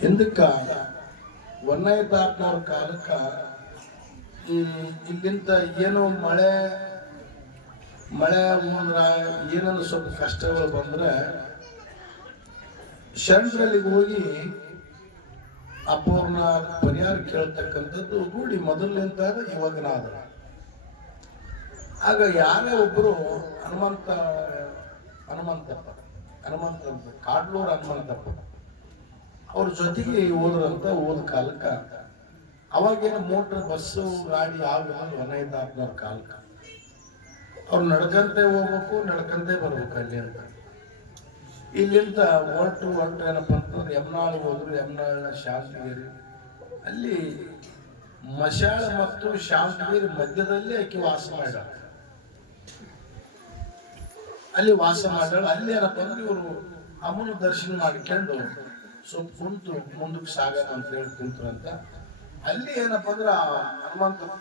ಹಿಂದಕ್ಕ ಒನ್ನೈತಾಪ್ನವ್ರ ಕಾಲಕ್ಕ ಇಲ್ಲಿಂದ ಏನೋ ಮಳೆ ಹೋದ್ರ ಏನಾದ್ರು ಸ್ವಲ್ಪ ಕಷ್ಟಗಳು ಬಂದ್ರೆ ಶರಣರಲ್ಲಿ ಹೋಗಿ ಅಪ್ಪವ್ರನ್ನ ಪರಿಹಾರ ಕೇಳ್ತಕ್ಕಂಥದ್ದು ರೂಢಿ ಮೊದಲಿನಿಂದ ಇವಾಗಿನಾದ. ಆಗ ಯಾರೇ ಒಬ್ಬರು ಹನುಮಂತಪ್ಪ ಕಾಡ್ಲೂರು ಹನುಮಂತಪ್ಪ ಅವ್ರ ಜೊತೆಗೆ ಹೋದ ಕಾಲಕ್ಕ ಅವಾಗೇನು ಮೋಟ್ರ್ ಬಸ್ಸು ಗಾಡಿ ಆಗ ಒನ್ನೈತಾಪ್ನವ್ರ ಕಾಲಕ್ಕ ಅವ್ರು ನಡ್ಕಂತೆ ಹೋಗ್ಬೇಕು ನಡ್ಕಂತೆ ಬರ್ಬೇಕು ಅಲ್ಲಿ ಅಂತ. ಇಲ್ಲಿಂದ ಹೊರಟು ಏನಪ್ಪ ಅಂತಂದ್ರೆ ಯಮ್ನಾಳ್ ಹೋದ್ರು, ಯಮ್ನಾಳ ಶಾಂತಗಿರಿ, ಅಲ್ಲಿ ಮಶಾಳ ಮತ್ತು ಶಾಂತಗಿರಿ ಮಧ್ಯದಲ್ಲಿ ಆಕೆ ವಾಸ ಮಾಡ್ಯಾಳ. ಅಲ್ಲಿ ಅಲ್ಲಿ ಏನಪ್ಪ ಅಂದ್ರೆ ಇವರು ಅಮ್ಮನ ದರ್ಶನ ಮಾಡ್ಕೊಂಡು ಸ್ವಲ್ಪ ಕುಂತು ಮುಂದಕ್ಕೆ ಸಾಗೋಣ ಅಂತ ಹೇಳಿ ಕುಂತ್ರಂತ. ಅಲ್ಲಿ ಏನಪ್ಪ ಅಂದ್ರ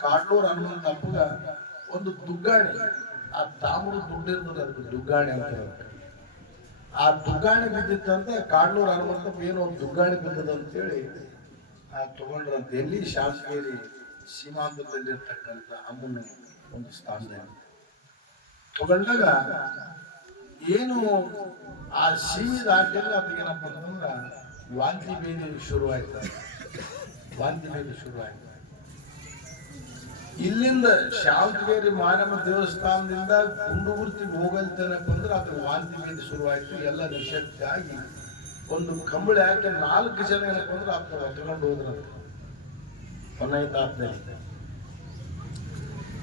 ಕಾಡ್ಲೂರು ಹನುಮಂತಪ್ಪಗ ಒಂದು ದುಗ್ಗಾಣಿ, ಆ ತಾಮ್ರದ ದುಡ್ಡು ಇರ್ತದೆ ಅದಕ್ಕೆ ದುಗ್ಗಾಣಿ ಅಂತ. ಆ ದುಗ್ಗಾಣಿ ಬಿದ್ದಿತ್ತಂತ ಕಾಡ್ಲೂರು ಹನುಮಂತಪ್ಪ ಏನೋ ಒಂದು ದುಗ್ಗಾಣಿ ಬಿದ್ದದ ಅಂತೇಳಿ ತಗೊಂಡ್ರಂತ. ಎಲ್ಲಿ ಶಾಸಕೇರಿ ಸೀಮಾಂತದಲ್ಲಿರ್ತಕ್ಕಂಥ ಅಮ್ಮನ ಒಂದು ಸ್ಥಾನದಲ್ಲಿ ತಗೊಂಡಾಗ ಏನು ಆ ಸೀಮಿ ದಾಟಿಲ್ಲ ಅದಕ್ಕೇನಪ್ಪ ಅಂತಂದ್ರ ವಾಂತಿ ಬೇದಿ ಶುರುವಾಯ್ತು. ಇಲ್ಲಿಂದ ಶಾಂತಗೇರಿ ಮಾನವ ದೇವಸ್ಥಾನದಿಂದ ಗುಂಡುಗುರ್ತಿಗೆ ಹೋಗಲ್ತೇನಪ್ಪ ಅಂದ್ರೆ ಅದ್ರ ವಾಂತಿ ಬೇದಿ ಶುರುವಾಯ್ತು. ಎಲ್ಲ ನಿಶಕ್ತಿ ಆಗಿ ಒಂದು ಕಂಬಳಿ ಹಾಕಿ 4 ಜನ ಏನಪ್ಪ ಅಂದ್ರೆ ಅದನ್ನ ಹೊತ್ಕೊಂಡು ಹೋದ್ರಂತ.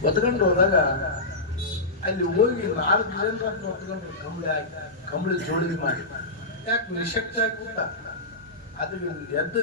ಹೊತ್ಕೊಂಡು ಹೋದಾಗ ಅಲ್ಲಿ ಹೋಗಿ 4 ಜನ ಹೊತ್ಕೊಂಡು ಕಂಬಳಿ ಹಾಕಿ ಕಂಬಳಿ ಜೋಡಿ ಮಾಡಿ ಯಾಕೆ ನಿಶಕ್ತಿ ಆಗ್ಬಿಟ್ಟ ಅದು ಎದ್ದು